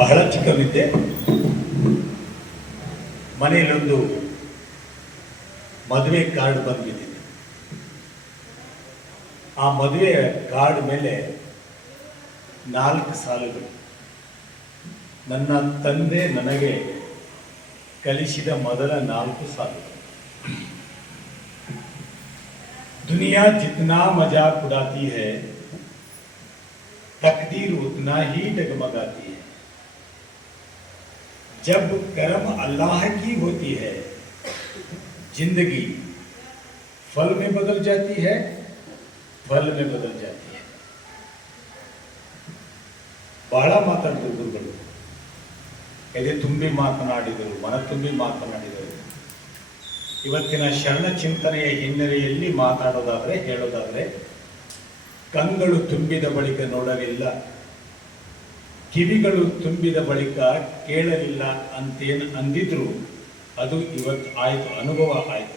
ಬಹಳ ಚಿಕ್ಕವಿದ್ದೆ. ಮನೆಯಲ್ಲೊಂದು ಮದುವೆ ಕಾರ್ಡ್ ಬಂದ್ಬಿಟ್ಟಿದೆ. ಆ ಮದುವೆ ಕಾರ್ಡ್ ಮೇಲೆ 4 ಸಾಲುಗಳು. ನನ್ನ ತಂದೆ ನನಗೆ ಕಲಿಸಿದ ಮೊದಲ 4 ಸಾಲುಗಳು. दुनिया जितना मजाक उड़ाती है, तकदीर उतना ही डगमगाती है. जब करम अल्लाह की होती है, जिंदगी फल में बदल जाती है, फल में बदल जाती है. ಬಹಳ ಮಾತಾಡಿದರು ಗುರುಗಳು. ಎದೆ ತುಂಬಿ ಮಾತನಾಡಿದರು, ಮನ ತುಂಬಿ ಮಾತನಾಡಿದರು. ಇವತ್ತಿನ ಶರಣ ಚಿಂತನೆಯ ಹಿನ್ನೆಲೆಯಲ್ಲಿ ಮಾತಾಡೋದಾದರೆ, ಹೇಳೋದಾದರೆ, ಕಂಗಳು ತುಂಬಿದ ಬಳಿಕ ನೋಡಲಿಲ್ಲ, ಕಿವಿಗಳು ತುಂಬಿದ ಬಳಿಕ ಕೇಳಲಿಲ್ಲ ಅಂತೇನು ಅಂದಿದ್ರು ಅದು ಇವತ್ತು ಆಯಿತು, ಅನುಭವ ಆಯಿತು.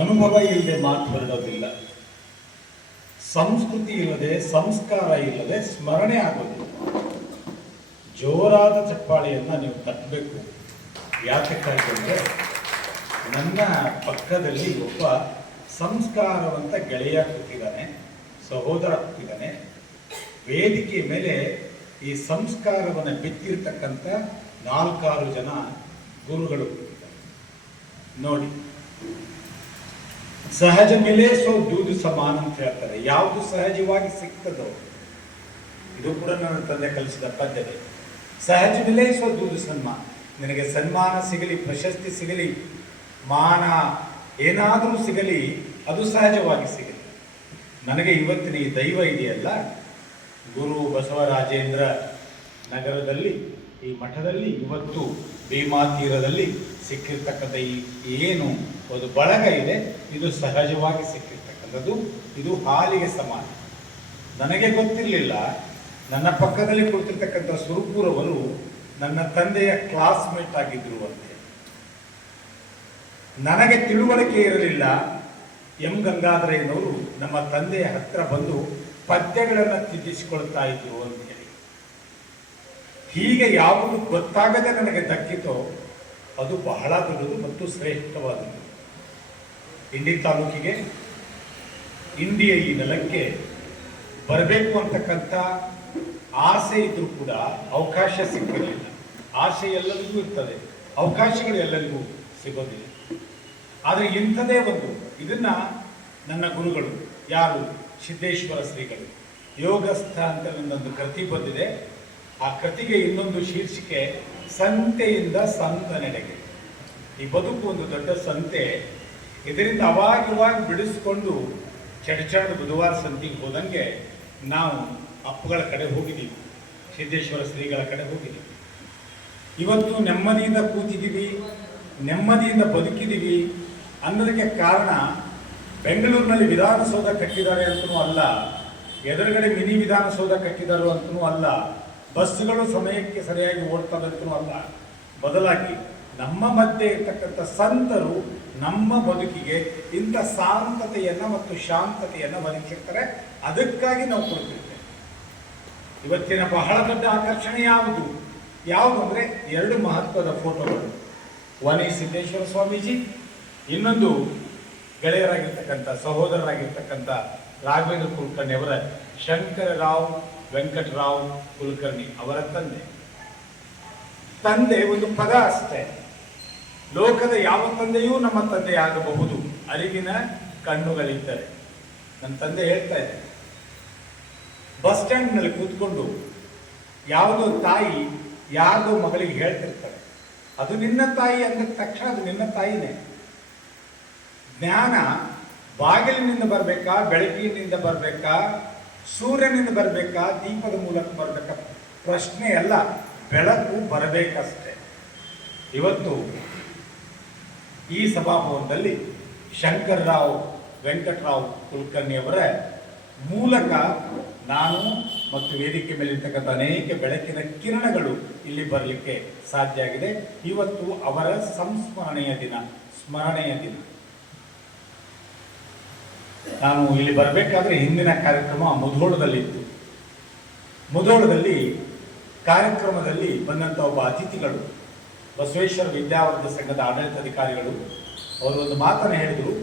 ಅನುಭವ ಇಲ್ಲದೆ ಮಾತು ಹೊರಡೋದಿಲ್ಲ. ಸಂಸ್ಕೃತಿ ಇಲ್ಲದೆ, ಸಂಸ್ಕಾರ ಇಲ್ಲದೆ ಸ್ಮರಣೆ ಆಗೋದಿಲ್ಲ. ಜೋರಾದ ಚಪ್ಪಾಳೆಯನ್ನು ನೀವು ತಟ್ಟಬೇಕು. ಯಾಕಂದರೆ ನನ್ನ ಪಕ್ಕದಲ್ಲಿ ಒಬ್ಬ ಸಂಸ್ಕಾರವಂತ ಗೆಳೆಯ ಕೂತಿದ್ದಾನೆ, ಸಹೋದರ ಕೂತಿದ್ದಾನೆ. ವೇದಿಕೆ ಮೇಲೆ ಈ ಸಂಸ್ಕಾರವನ್ನು ಬಿತ್ತಿರ್ತಕ್ಕಂಥ 4-6 ಜನ ಗುರುಗಳು ಕೂತಿದ್ದಾರೆ. ನೋಡಿ, ಸಹಜ ಮೇಲೆ ಸೋ ದೂದು ಸಮಾನ ಅಂತ ಹೇಳ್ತಾರೆ. ಯಾವುದು ಸಹಜವಾಗಿ ಸಿಗ್ತದೋ, ಇದು ಕೂಡ ನನ್ನ ತಂದೆ ಕಲಿಸಿದ ಪದ್ಧತಿ. ಸಹಜ ಮೇಲೆ ಸೋ ದೂದು ಸನ್ಮಾನ. ನಿನಗೆ ಸನ್ಮಾನ ಸಿಗಲಿ, ಪ್ರಶಸ್ತಿ ಸಿಗಲಿ, ಮಾನ ಏನಾದರೂ ಸಿಗಲಿ, ಅದು ಸಹಜವಾಗಿ ಸಿಗಲಿ. ನನಗೆ ಇವತ್ತಿನ ಈ ದೈವ ಇದೆಯಲ್ಲ, ಗುರು ಬಸವರಾಜೇಂದ್ರ ನಗರದಲ್ಲಿ, ಈ ಮಠದಲ್ಲಿ, ಇವತ್ತು ಭೀಮಾ ತೀರದಲ್ಲಿ ಸಿಕ್ಕಿರ್ತಕ್ಕಂಥ ಈ ಏನು ಒಂದು ಬಳಗ ಇದೆ, ಇದು ಸಹಜವಾಗಿ ಸಿಕ್ಕಿರ್ತಕ್ಕಂಥದ್ದು. ಇದು ಹಾಲಿಗೆ ಸಮಾನ. ನನಗೆ ಗೊತ್ತಿರಲಿಲ್ಲ, ನನ್ನ ಪಕ್ಕದಲ್ಲಿ ಕುಳಿತಿರ್ತಕ್ಕಂಥ ಸುರಪುರವರು ನನ್ನ ತಂದೆಯ ಕ್ಲಾಸ್ಮೇಟ್ ಆಗಿದ್ರು ಅಂತೆ. ನನಗೆ ತಿಳುವಳಿಕೆ ಇರಲಿಲ್ಲ. ಎಂ ಗಂಗಾಧರಯ್ಯನವರು ನಮ್ಮ ತಂದೆಯ ಹತ್ರ ಬಂದು ಪದ್ಯಗಳನ್ನು ತಿದ್ದಿಸಿಕೊಳ್ತಾ ಇದ್ರು ಅಂತೇಳಿ. ಹೀಗೆ ಯಾವುದು ಗೊತ್ತಾಗದೆ ನನಗೆ ದಕ್ಕಿತೋ ಅದು ಬಹಳ ದೊಡ್ಡದು ಮತ್ತು ಶ್ರೇಷ್ಠವಾದದ್ದು. ಇಂಡಿ ತಾಲೂಕಿಗೆ, ಇಂಡಿಯ ಈ ನೆಲಕ್ಕೆ ಬರಬೇಕು ಅಂತಕ್ಕಂಥ ಆಸೆ ಇದ್ರೂ ಕೂಡ ಅವಕಾಶ ಸಿಕ್ಕಿರಲಿಲ್ಲ. ಆಸೆ ಎಲ್ಲರಿಗೂ ಇರ್ತದೆ, ಅವಕಾಶಗಳು ಎಲ್ಲರಿಗೂ ಸಿಗೋದಿಲ್ಲ. ಆದರೆ ಇಂಥದೇ ಒಂದು ಇದನ್ನ ನನ್ನ ಗುರುಗಳು, ಯಾರು ಸಿದ್ದೇಶ್ವರ ಶ್ರೀಗಳು, ಯೋಗಸ್ಥ ಅಂತ ನನ್ನೊಂದು ಕೃತಿ ಬಂದಿದೆ. ಆ ಕೃತಿಗೆ ಇನ್ನೊಂದು ಶೀರ್ಷಿಕೆ ಸಂತೆಯಿಂದ ಸಂತನೆಡೆಗೆ. ಈ ಬದುಕು ಒಂದು ದೊಡ್ಡ ಸಂತೆ. ಇದರಿಂದ ಅವಾಗ ಬಿಡಿಸ್ಕೊಂಡು ಚಡಚಾಡ ಬುಧವಾರ ಸಂತಿಗೆ ಹೋದಂಗೆ ನಾವು ಅಪ್ಪಗಳ ಕಡೆ ಹೋಗಿದ್ದೀವಿ, ಸಿದ್ದೇಶ್ವರ ಶ್ರೀಗಳ ಕಡೆ ಹೋಗಿದ್ದೀವಿ. ಇವತ್ತು ನೆಮ್ಮದಿಯಿಂದ ಕೂತಿದ್ದೀವಿ, ನೆಮ್ಮದಿಯಿಂದ ಬದುಕಿದ್ದೀವಿ ಅನ್ನೋದಕ್ಕೆ ಕಾರಣ ಬೆಂಗಳೂರಿನಲ್ಲಿ ವಿಧಾನಸೌಧ ಕಟ್ಟಿದ್ದಾರೆ ಅಂತನೂ ಅಲ್ಲ, ಎದುರುಗಡೆ ಮಿನಿ ವಿಧಾನಸೌಧ ಕಟ್ಟಿದಾರೋ ಅಂತನೂ ಅಲ್ಲ, ಬಸ್ಸುಗಳು ಸಮಯಕ್ಕೆ ಸರಿಯಾಗಿ ಓಡ್ತದೆ ಅಂತನೂ ಅಲ್ಲ. ಬದಲಾಗಿ ನಮ್ಮ ಮಧ್ಯೆ ಇರ್ತಕ್ಕಂಥ ಸಂತರು ನಮ್ಮ ಬದುಕಿಗೆ ಇಂಥ ಶಾಂತತೆಯನ್ನು ಮತ್ತು ಶಾಂತತೆಯನ್ನು ಒದಗಿಸಿರ್ತಾರೆ. ಅದಕ್ಕಾಗಿ ನಾವು ಕೊಡ್ತಿರ್ತೇವೆ. ಇವತ್ತಿನ ಬಹಳ ದೊಡ್ಡ ಆಕರ್ಷಣೆ ಯಾವುದು ಅಂದರೆ 2 ಮಹತ್ವದ ಫೋಟೋಗಳು. ವನಿ ಸಿದ್ದೇಶ್ವರ ಸ್ವಾಮೀಜಿ, ಇನ್ನೊಂದು ಗೆಳೆಯರಾಗಿರ್ತಕ್ಕಂಥ, ಸಹೋದರರಾಗಿರ್ತಕ್ಕಂಥ ರಾಘವೇಂದ್ರ ಕುಲಕರ್ಣಿ ಅವರ ಶಂಕರರಾವ್ ವೆಂಕಟರಾವ್ ಕುಲಕರ್ಣಿ ಅವರ ತಂದೆ ಒಂದು ಪದ ಅಷ್ಟೇ. ಲೋಕದ ಯಾವ ತಂದೆಯೂ ನಮ್ಮ ತಂದೆಯಾಗಬಹುದು, ಅರಿವಿನ ಕಣ್ಣುಗಳಿದ್ದರೆ. ನನ್ನ ತಂದೆ ಹೇಳ್ತಾ ಇದ್ದೆ, ಬಸ್ ಸ್ಟ್ಯಾಂಡ್ನಲ್ಲಿ ಕೂತ್ಕೊಂಡು ಯಾವುದೋ ತಾಯಿ ಯಾರ್ದೋ ಮಗಳಿಗೆ ಹೇಳ್ತಿರ್ತಾರೆ, ಅದು ನಿನ್ನ ತಾಯಿ ಅಂದ ತಕ್ಷಣ ಅದು ನಿನ್ನ ತಾಯಿನೇ. ಜ್ಞಾನ ಬಾಗಿಲಿನಿಂದ ಬರಬೇಕಾ, ಬೆಳಕಿನಿಂದ ಬರಬೇಕಾ, ಸೂರ್ಯನಿಂದ ಬರಬೇಕಾ, ದೀಪದ ಮೂಲಕ ಬರಬೇಕಾ ಪ್ರಶ್ನೆ ಅಲ್ಲ, ಬೆಳಕು ಬರಬೇಕಷ್ಟೇ. ಇವತ್ತು ಈ ಸಭಾಭವನದಲ್ಲಿ ಶಂಕರರಾವ್ ವೆಂಕಟರಾವ್ ಕುಲಕರ್ಣಿ ಅವರ ಮೂಲಕ ನಾನು ಮತ್ತು ವೇದಿಕೆ ಮೇಲಿರ್ತಕ್ಕಂಥ ಅನೇಕ ಬೆಳಕಿನ ಕಿರಣಗಳು ಇಲ್ಲಿ ಬರಲಿಕ್ಕೆ ಸಾಧ್ಯ ಆಗಿದೆ. ಇವತ್ತು ಅವರ ಸಂಸ್ಮರಣೆಯ ದಿನ, ಸ್ಮರಣೆಯ ದಿನ. ನಾನು ಇಲ್ಲಿ ಬರಬೇಕಾದ್ರೆ ಹಿಂದಿನ ಕಾರ್ಯಕ್ರಮ ಮುಧೋಳದಲ್ಲಿತ್ತು. ಮುಧೋಳದಲ್ಲಿ ಕಾರ್ಯಕ್ರಮದಲ್ಲಿ ಬಂದಂಥ ಒಬ್ಬ ಅತಿಥಿಗಳು ಬಸವೇಶ್ವರ ವಿದ್ಯಾವರ್ಧಕ ಸಂಘದ ಆಡಳಿತಾಧಿಕಾರಿಗಳು ಅವರು ಒಂದು ಮಾತನ್ನು ಹೇಳಿದರು.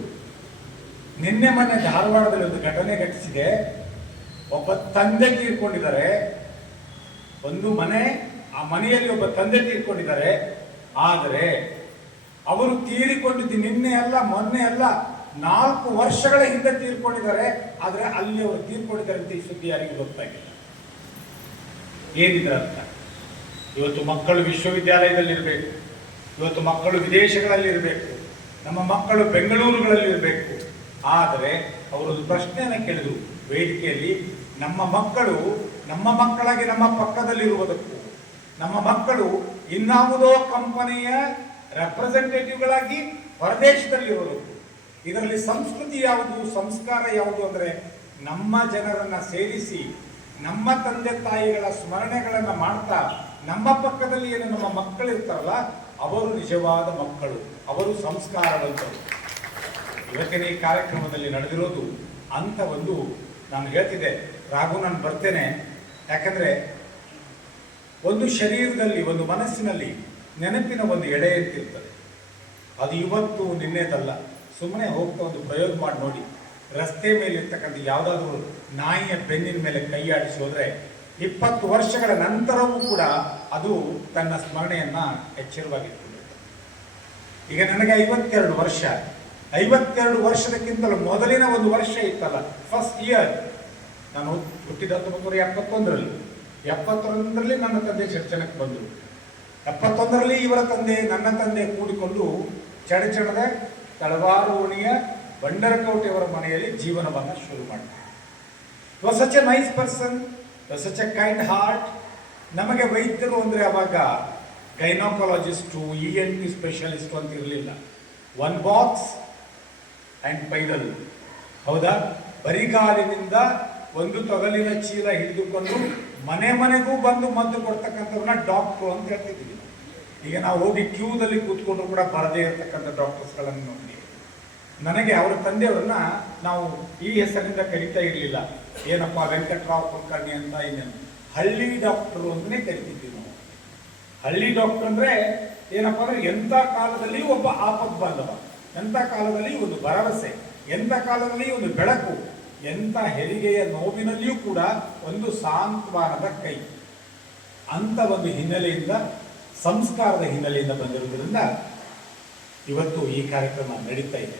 ನಿನ್ನೆ ಮೊನ್ನೆ ಧಾರವಾಡದಲ್ಲಿ ಒಂದು ಘಟನೆ ಘಟಿಸಿದೆ. ಒಬ್ಬ ತಂದೆ ತೀರ್ಕೊಂಡಿದ್ದಾರೆ. ಒಂದು ಮನೆ, ಆ ಮನೆಯಲ್ಲಿ ಒಬ್ಬ ತಂದೆ ತೀರ್ಕೊಂಡಿದ್ದಾರೆ. ಆದರೆ ಅವರು ತೀರಿಕೊಂಡಿದ್ದು ನಿನ್ನೆ ಅಲ್ಲ, ಮೊನ್ನೆ ಅಲ್ಲ, 4 ವರ್ಷಗಳ ಹಿಂದೆ ತೀರ್ಕೊಂಡಿದ್ದಾರೆ. ಆದರೆ ಅಲ್ಲಿ ಅವರು ತೀರ್ಕೊಂಡಿದ್ದಾರೆ ಅಂತ ಈ ಸುದ್ದಿ ಯಾರಿಗೂ ಗೊತ್ತಾಗಿಲ್ಲ. ಏನಿದೆ ಅರ್ಥ? ಇವತ್ತು ಮಕ್ಕಳು ವಿಶ್ವವಿದ್ಯಾಲಯದಲ್ಲಿ ಇರಬೇಕು, ಇವತ್ತು ಮಕ್ಕಳು ವಿದೇಶಗಳಲ್ಲಿ ಇರಬೇಕು, ನಮ್ಮ ಮಕ್ಕಳು ಬೆಂಗಳೂರುಗಳಲ್ಲಿ ಇರಬೇಕು. ಆದರೆ ಅವರೊಂದು ಪ್ರಶ್ನೆಯನ್ನು ಕೇಳಿದ್ರು ವೇದಿಕೆಯಲ್ಲಿ, ನಮ್ಮ ಮಕ್ಕಳು ನಮ್ಮ ಮಕ್ಕಳಾಗಿ ನಮ್ಮ ಪಕ್ಕದಲ್ಲಿರುವುದಕ್ಕೂ, ನಮ್ಮ ಮಕ್ಕಳು ಇನ್ನಾವುದೋ ಕಂಪನಿಯ ರೆಪ್ರೆಸೆಂಟೇಟಿವ್ಗಳಾಗಿ ಹೊರದೇಶದಲ್ಲಿರುವುದಕ್ಕೂ, ಇದರಲ್ಲಿ ಸಂಸ್ಕೃತಿ ಯಾವುದು, ಸಂಸ್ಕಾರ ಯಾವುದು ಅಂದರೆ ನಮ್ಮ ಜನರನ್ನ ಸೇರಿಸಿ ನಮ್ಮ ತಂದೆ ತಾಯಿಗಳ ಸ್ಮರಣೆಗಳನ್ನು ಮಾಡ್ತಾ ನಮ್ಮ ಪಕ್ಕದಲ್ಲಿ ಏನು ನಮ್ಮ ಮಕ್ಕಳು ಇರ್ತಾರಲ್ಲ, ಅವರು ನಿಜವಾದ ಮಕ್ಕಳು, ಅವರು ಸಂಸ್ಕಾರವಂತರು. ಇವತ್ತಿನ ಈ ಕಾರ್ಯಕ್ರಮದಲ್ಲಿ ನಡೆದಿರೋದು ಅಂತ ಒಂದು ನಾನು ಹೇಳ್ತಿದ್ದೆ. ರಾಘು, ನಾನು ಬರ್ತೇನೆ, ಯಾಕಂದ್ರೆ ಒಂದು ಶರೀರದಲ್ಲಿ, ಒಂದು ಮನಸ್ಸಿನಲ್ಲಿ ನೆನಪಿನ ಒಂದು ಎಡೆ ಇರ್ತಿರ್ತದೆ. ಅದು ಇವತ್ತು ನಿನ್ನೆದಲ್ಲ. ಸುಮ್ಮನೆ ಹೋಗ್ತಾ ಒಂದು ಪ್ರಯೋಗ ಮಾಡಿ ನೋಡಿ. ರಸ್ತೆ ಮೇಲೆ ಇರ್ತಕ್ಕಂಥ ಯಾವುದಾದ್ರೂ ನಾಯಿಯ ಬೆನ್ನಿನ ಮೇಲೆ ಕೈ ಆಡಿಸಿ ಹೋದ್ರೆ 20 ವರ್ಷಗಳ ನಂತರವೂ ಕೂಡ ಅದು ತನ್ನ ಸ್ಮರಣೆಯನ್ನ ಎಚ್ಚರವಾಗಿಟ್ಕೊಂಡಿರುತ್ತೆ. ಈಗ ನನಗೆ 52 ವರ್ಷ. 52 ವರ್ಷದಕ್ಕಿಂತಲೂ ಮೊದಲಿನ ಒಂದು ವರ್ಷ ಇತ್ತಲ್ಲ, ಫಸ್ಟ್ ಇಯರ್, ನಾನು ಹುಟ್ಟಿದ 1971ರಲ್ಲಿ. 71ರಲ್ಲಿ ನನ್ನ ತಂದೆ ಚರ್ಚನಕ್ಕೆ ಬಂದರು. 71ರಲ್ಲಿ ಇವರ ತಂದೆ, ನನ್ನ ತಂದೆ ಕೂಡಿಕೊಂಡು ಚಡಚಣದ ತಳವಾರು ಓಣಿಯ ಬಂಡರಕೌಟೆಯವರ ಮನೆಯಲ್ಲಿ ಜೀವನವನ್ನು ಶುರು ಮಾಡಿದೆ. Was such A nice person, was such A kind heart. ನಮಗೆ ವೈದ್ಯರು ಅಂದರೆ ಅವಾಗ ಗೈನೋಕಾಲಜಿಸ್ಟು, ENT ಸ್ಪೆಷಲಿಸ್ಟು ಅಂತ ಇರಲಿಲ್ಲ. 1 ಬಾಕ್ಸ್ ಆ್ಯಂಡ್ ಪೈಡಲ್, ಹೌದಾ? ಬರಿಗಾಲಿನಿಂದ ಒಂದು ತೊಗಲಿನ ಚೀಲ ಹಿಡಿದುಕೊಂಡು ಮನೆ ಮನೆಗೂ ಬಂದು ಮದ್ದು ಕೊಡ್ತಕ್ಕಂಥವ್ರನ್ನ ಡಾಕ್ಟ್ರು ಅಂತ ಹೇಳ್ತಿದ್ದೀವಿ. ಈಗ ನಾವು ಹೋಗಿ ಕ್ಯೂದಲ್ಲಿ ಕೂತ್ಕೊಂಡ್ರು ಕೂಡ ಬರದೇ ಇರತಕ್ಕಂಥ ಡಾಕ್ಟರ್ಸ್ಗಳನ್ನು ನೋಡಿ. ನನಗೆ ಅವರ ತಂದೆಯವರನ್ನ ನಾವು ಈ ಹೆಸರಿನಿಂದ ಕರೀತಾ ಇರಲಿಲ್ಲ. ಏನಪ್ಪ ವೆಂಕಟರಾವ್ ಕುಲಕರ್ಣಿ ಅಂತ, ಇನ್ನೇನು ಹಳ್ಳಿ ಡಾಕ್ಟರು ಅಂತಲೇ ಕರಿತಿದ್ವಿ ನಾವು. ಹಳ್ಳಿ ಡಾಕ್ಟರ್ ಅಂದರೆ ಏನಪ್ಪ ಅಂದರೆ ಎಂಥ ಕಾಲದಲ್ಲಿ ಒಬ್ಬ ಆಪತ್ ಬಾಂಧವ, ಎಂಥ ಕಾಲದಲ್ಲಿ ಒಂದು ಭರವಸೆ, ಎಂಥ ಕಾಲದಲ್ಲಿ ಒಂದು ಬೆಳಕು, ಎಂಥ ಹೆರಿಗೆಯ ನೋವಿನಲ್ಲಿಯೂ ಕೂಡ ಒಂದು ಸಾಂತ್ವನದ ಕೈ ಅಂತ ಒಂದು ಹಿನ್ನೆಲೆಯಿಂದ, ಸಂಸ್ಕಾರದ ಹಿನ್ನೆಲೆಯಿಂದ ಬಂದಿರುವುದರಿಂದ ಇವತ್ತು ಈ ಕಾರ್ಯಕ್ರಮ ನಡೀತಾ ಇದೆ.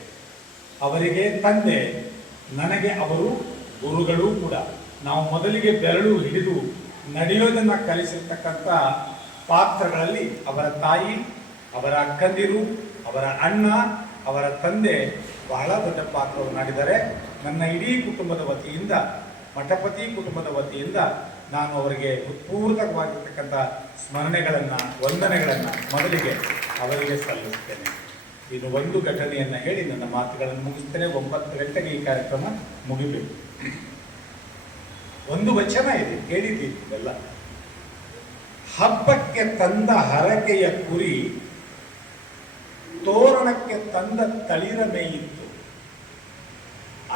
ಅವರಿಗೆ ತಂದೆ, ನನಗೆ ಅವರು ಗುರುಗಳು ಕೂಡ. ನಾವು ಮೊದಲಿಗೆ ಬೆರಳು ಹಿಡಿದು ನಡೆಯೋದನ್ನು ಕಲಿಸಿರ್ತಕ್ಕಂಥ ಪಾತ್ರಗಳಲ್ಲಿ ಅವರ ತಾಯಿ, ಅವರ ಅಕ್ಕಂದಿರು, ಅವರ ಅಣ್ಣ, ಅವರ ತಂದೆ ಬಹಳ ದೊಡ್ಡ ಪಾತ್ರವನ್ನು ಮಾಡಿದ್ದಾರೆ. ನನ್ನ ಇಡೀ ಕುಟುಂಬದ ವತಿಯಿಂದ, ಮಠಪತಿ ಕುಟುಂಬದ ವತಿಯಿಂದ ನಾನು ಅವರಿಗೆ ಉತ್ಪೂರ್ಣವಾಗಿರ್ತಕ್ಕಂಥ ಸ್ಮರಣೆಗಳನ್ನು, ವಂದನೆಗಳನ್ನು ಮೊದಲಿಗೆ ಅವರಿಗೆ ಸಲ್ಲಿಸ್ತೇನೆ. ಇನ್ನು ಒಂದು ಘಟನೆಯನ್ನು ಹೇಳಿ ನನ್ನ ಮಾತುಗಳನ್ನು ಮುಗಿಸ್ತೇನೆ. 9 ಗಂಟೆಗೆ ಈ ಕಾರ್ಯಕ್ರಮ ಮುಗಿಬೇಕು. ಒಂದು ವಚನ ಇದೆ, ಕೇಳಿದ್ದೀವೆಲ್ಲ. ಹಬ್ಬಕ್ಕೆ ತಂದ ಹರಕೆಯ ಕುರಿ ತೋರಣಕ್ಕೆ ತಂದ ತಳಿರ ಮೇಯಿತ್ತು,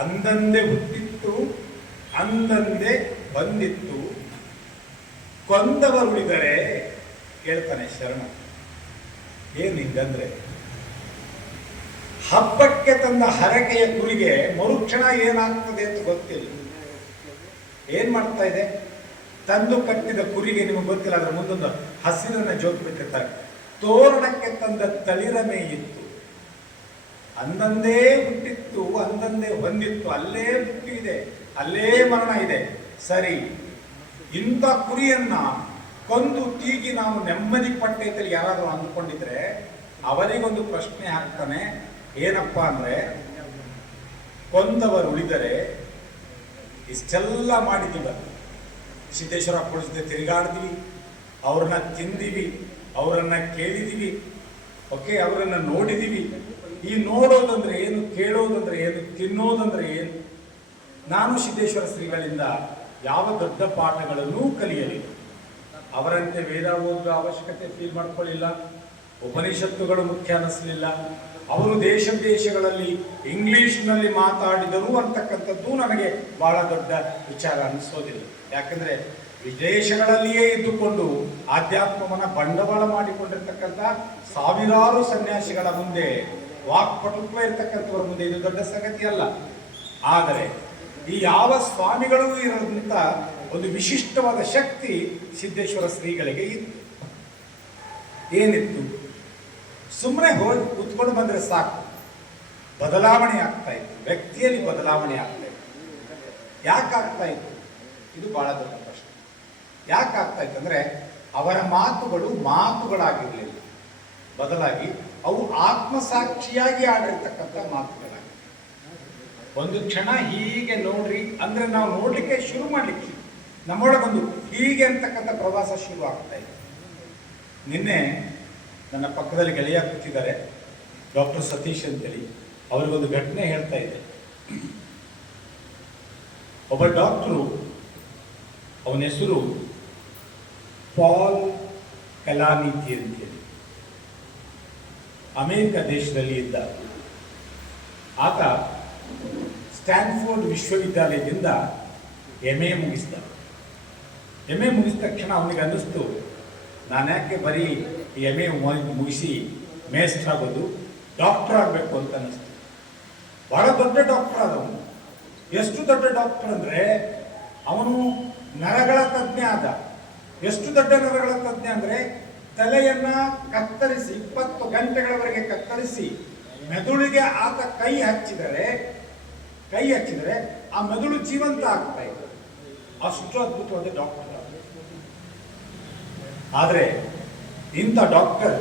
ಅಂದಂದೆ ಹುಟ್ಟಿತ್ತು, ಅಂದಂದೆ ಬಂದಿತ್ತು, ಕೊಂದವರುಳಿದರೆ. ಕೇಳ್ತಾನೆ ಶರಣ, ಏನು ಹಿಂಗಂದ್ರೆ, ಹಬ್ಬಕ್ಕೆ ತಂದ ಹರಕೆಯ ಕುರಿಗೆ ಮರುಕ್ಷಣ ಏನಾಗ್ತದೆ ಅಂತ ಗೊತ್ತಿಲ್ಲ. ಏನ್ ಮಾಡ್ತಾ ಇದೆ? ತಂದು ಕಟ್ಟಿದ ಕುರಿಗೆ ನಿಮಗೆ ಗೊತ್ತಿಲ್ಲ, ಅದರ ಮುಂದೊಂದು ಹಸಿರನ್ನ ಜೋತು ಬಿಟ್ಟಿರ್ತಾರೆ. ತೋರಣಕ್ಕೆ ತಂದ ತಳಿರ ಮೇಯಿತ್ತು, ಅಂದಂದೇ ಹುಟ್ಟಿತ್ತು, ಅಂದಂದೇ ಹೊಂದಿತ್ತು. ಅಲ್ಲೇ ಮೃತ್ಯು ಇದೆ, ಅಲ್ಲೇ ಮರಣ ಇದೆ. ಸರಿ, ಇಂಥ ಕುರಿಯನ್ನ ಕೊಂದು ತೀಗಿ ನಾವು ನೆಮ್ಮದಿ ಪಟ್ಟೆ ಅಂತ ಯಾರಾದರೂ ಅಂದ್ಕೊಂಡಿದ್ರೆ ಅವರಿಗೊಂದು ಪ್ರಶ್ನೆ ಹಾಕ್ತಾನೆ. ಏನಪ್ಪ ಅಂದ್ರೆ, ಕೊಂದವರು ಉಳಿದರೆ ಇಷ್ಟೆಲ್ಲ ಮಾಡಿದೀವ, ಸಿದ್ದೇಶ್ವರ ಪೊಳಿಸದೆ ತಿರುಗಾಡಿದ್ವಿ, ಅವ್ರನ್ನ ತಿಂದಿವಿ, ಅವರನ್ನ ಕೇಳಿದೀವಿ, ಓಕೆ, ಅವರನ್ನ ನೋಡಿದೀವಿ. ಈ ನೋಡೋದಂದ್ರೆ ಏನು, ಕೇಳೋದಂದ್ರೆ ಏನು, ತಿನ್ನೋದಂದ್ರೆ ಏನು? ನಾನು ಸಿದ್ದೇಶ್ವರ ಶ್ರೀಗಳಿಂದ ಯಾವ ದೊಡ್ಡ ಪಾಠಗಳನ್ನೂ ಕಲಿಯಲಿಲ್ಲ. ಅವರಂತೆ ವೇದ ಓದುವ ಅವಶ್ಯಕತೆ ಫೀಲ್ ಮಾಡ್ಕೊಳ್ಳಿಲ್ಲ, ಉಪನಿಷತ್ತುಗಳು ಮುಖ್ಯ ಅನ್ನಿಸ್ಲಿಲ್ಲ. ಅವರು ದೇಶಗಳಲ್ಲಿ ಇಂಗ್ಲಿಷ್ನಲ್ಲಿ ಮಾತಾಡಿದರು ಅಂತಕ್ಕಂಥದ್ದು ನನಗೆ ಬಹಳ ದೊಡ್ಡ ವಿಚಾರ ಅನಿಸೋದಿಲ್ಲ. ಯಾಕಂದರೆ ವಿದೇಶಗಳಲ್ಲಿಯೇ ಇದ್ದುಕೊಂಡು ಆಧ್ಯಾತ್ಮವನ್ನು ಬಂಡವಾಳ ಮಾಡಿಕೊಂಡಿರ್ತಕ್ಕಂಥ ಸಾವಿರಾರು ಸನ್ಯಾಸಿಗಳ ಮುಂದೆ, ವಾಕ್ಪಟುತ್ವ ಇರತಕ್ಕಂಥವ್ರ ಮುಂದೆ ಇದು ದೊಡ್ಡ ಸಂಗತಿ ಅಲ್ಲ. ಆದರೆ ಈ ಯಾವ ಸ್ವಾಮಿಗಳು ಇರೋದಂತ ಒಂದು ವಿಶಿಷ್ಟವಾದ ಶಕ್ತಿ ಸಿದ್ದೇಶ್ವರ ಶ್ರೀಗಳಿಗೆ ಇತ್ತು. ಏನಿತ್ತು? ಸುಮ್ಮನೆ ಹೋಗಿ ಕೂತ್ಕೊಂಡು ಬಂದರೆ ಸಾಕು, ಬದಲಾವಣೆ ಆಗ್ತಾ ಇತ್ತು, ವ್ಯಕ್ತಿಯಲ್ಲಿ ಬದಲಾವಣೆ ಆಗ್ತಾ ಇತ್ತು. ಯಾಕೆ ಆಗ್ತಾ ಇತ್ತು? ಇದು ಬಹಳ ದೊಡ್ಡ ಪ್ರಶ್ನೆ. ಯಾಕೆ ಆಗ್ತಾ ಇತ್ತು ಅಂದರೆ, ಅವರ ಮಾತುಗಳು ಮಾತುಗಳಾಗಿರಲಿಲ್ಲ, ಬದಲಾಗಿ ಅವು ಆತ್ಮಸಾಕ್ಷಿಯಾಗಿ ಆಡಿರ್ತಕ್ಕಂಥ ಮಾತುಗಳಾಗಿ. ಒಂದು ಕ್ಷಣ ಹೀಗೆ ನೋಡ್ರಿ ಅಂದ್ರೆ ನಾವು ನೋಡ್ಲಿಕ್ಕೆ ಶುರು ಮಾಡ್ಲಿಕ್ಕೆ ನಮ್ಮೊಳಗೊಂದು ಹೀಗೆ ಅಂತಕ್ಕಂಥ ಪ್ರವಾಸ ಶುರು ಆಗ್ತಾ ಇದೆ. ನಿನ್ನೆ ನನ್ನ ಪಕ್ಕದಲ್ಲಿ ಗೆಳೆಯ ಕೂತಿದ್ದಾರೆ, ಡಾಕ್ಟರ್ ಸತೀಶ್ ಅಂತೇಳಿ. ಅವ್ರಿಗೊಂದು ಘಟನೆ ಹೇಳ್ತಾ ಇದೆ. ಒಬ್ಬ ಡಾಕ್ಟ್ರು, ಅವನ ಹೆಸರು ಪಾಲ್ ಕಲಾನಿಧಿ ಅಂತೇಳಿ, ಅಮೇರಿಕ ದೇಶದಲ್ಲಿ ಇದ್ದ ಆತ. ಸ್ಟ್ಯಾನ್ಫೋರ್ಡ್ ವಿಶ್ವವಿದ್ಯಾಲಯದಿಂದ MA ಮುಗಿಸಿದ. MA ಮುಗಿಸಿದ ತಕ್ಷಣ ಅವನಿಗೆ ಅನ್ನಿಸ್ತು, ನಾನು ಯಾಕೆ ಬರೀ MA ಮುಗಿಸಿ ಮೇಸ್ಟ್ರ್ ಆಗೋದು, ಡಾಕ್ಟರ್ ಆಗಬೇಕು ಅಂತ ಅನ್ನಿಸ್ತು. ಬಹಳ ದೊಡ್ಡ ಡಾಕ್ಟರ್ ಆದವನು. ಎಷ್ಟು ದೊಡ್ಡ ಡಾಕ್ಟರ್ ಅಂದರೆ, ಅವನು ನರಗಳ ತಜ್ಞ ಆದ. ಎಷ್ಟು ದೊಡ್ಡ ನರಗಳ ತಜ್ಞ ಅಂದರೆ, ತಲೆಯನ್ನ ಕತ್ತರಿಸಿ 20 ಗಂಟೆಗಳವರೆಗೆ ಕತ್ತರಿಸಿ ಮೆದುಳಿಗೆ ಆತ ಕೈ ಹಚ್ಚಿದರೆ ಆ ಮೆದುಳು ಜೀವಂತ ಆಗ್ತಾ ಇದೆ. ಅಷ್ಟು ಅದ್ಭುತವಾದ ಡಾಕ್ಟರ್. ಆದರೆ ಇಂಥ ಡಾಕ್ಟರ್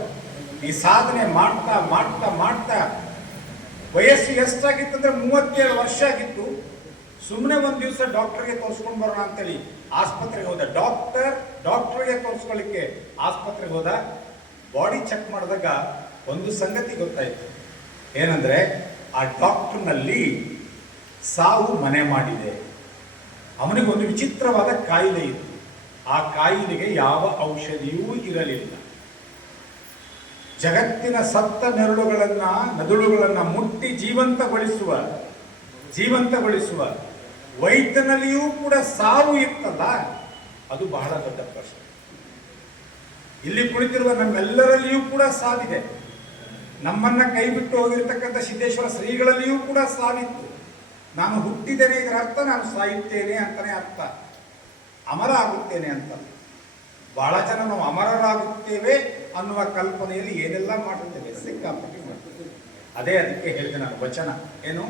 ಈ ಸಾಧನೆ ಮಾಡ್ತಾ ಮಾಡ್ತಾ ಮಾಡ್ತಾ ವಯಸ್ಸು ಎಷ್ಟಾಗಿತ್ತಂದ್ರೆ 37 ವರ್ಷ ಆಗಿತ್ತು. ಸುಮ್ಮನೆ ಒಂದು ದಿವಸ ಡಾಕ್ಟರ್ಗೆ ತೋರಿಸ್ಕೊಂಡು ಬರೋಣ ಅಂತೇಳಿ ಆಸ್ಪತ್ರೆಗೆ ಹೋದ. ಡಾಕ್ಟರ್ಗೆ ತೋರಿಸ್ಕೊಳ್ಳಿಕ್ಕೆ ಆಸ್ಪತ್ರೆಗೆ ಹೋದ. ಬಾಡಿ ಚೆಕ್ ಮಾಡಿದಾಗ ಒಂದು ಸಂಗತಿ ಗೊತ್ತಾಯ್ತು. ಏನಂದ್ರೆ, ಆ ಡಾಕ್ಟರ್ನಲ್ಲಿ ಸಾವು ಮನೆ ಮಾಡಿದೆ. ಅವನಿಗೆ ಒಂದು ವಿಚಿತ್ರವಾದ ಕಾಯಿಲೆ ಇತ್ತು. ಆ ಕಾಯಿಲೆಗೆ ಯಾವ ಔಷಧಿಯೂ ಇರಲಿಲ್ಲ. ಜಗತ್ತಿನ ಸತ್ತ ಮೆದುಳುಗಳನ್ನ ಮುಟ್ಟಿ ಜೀವಂತಗೊಳಿಸುವ ವೈದ್ಯನಲ್ಲಿಯೂ ಕೂಡ ಸಾವು ಇತ್ತಲ್ಲ, ಅದು ಬಹಳ ದೊಡ್ಡ ಪ್ರಶ್ನೆ. ಇಲ್ಲಿ ಕುಳಿತಿರುವ ನಮ್ಮೆಲ್ಲರಲ್ಲಿಯೂ ಕೂಡ ಸಾವಿದೆ. ನಮ್ಮನ್ನ ಕೈ ಬಿಟ್ಟು ಹೋಗಿರ್ತಕ್ಕಂಥ ಸಿದ್ದೇಶ್ವರ ಶ್ರೀಗಳಲ್ಲಿಯೂ ಕೂಡ ಸಾವಿತ್ತು. ನಾನು ಹುಟ್ಟಿದ್ದೇನೆ ಇದರ ಅರ್ಥ ನಾನು ಸಾಯುತ್ತೇನೆ ಅಂತಾನೆ ಅರ್ಥ, ಅಮರ ಆಗುತ್ತೇನೆ ಅಂತ. ಬಹಳ ಜನ ನಾವು ಅಮರರಾಗುತ್ತೇವೆ ಅನ್ನುವ ಕಲ್ಪನೆಯಲ್ಲಿ ಏನೆಲ್ಲ ಮಾಡುತ್ತೇವೆ, ಸಿಕ್ಕಾಪಟ್ಟಿ ಮಾಡ್ತೇವೆ. ಅದಕ್ಕೆ ಹೇಳಿದೆ ನಾನು ವಚನ, ಏನು?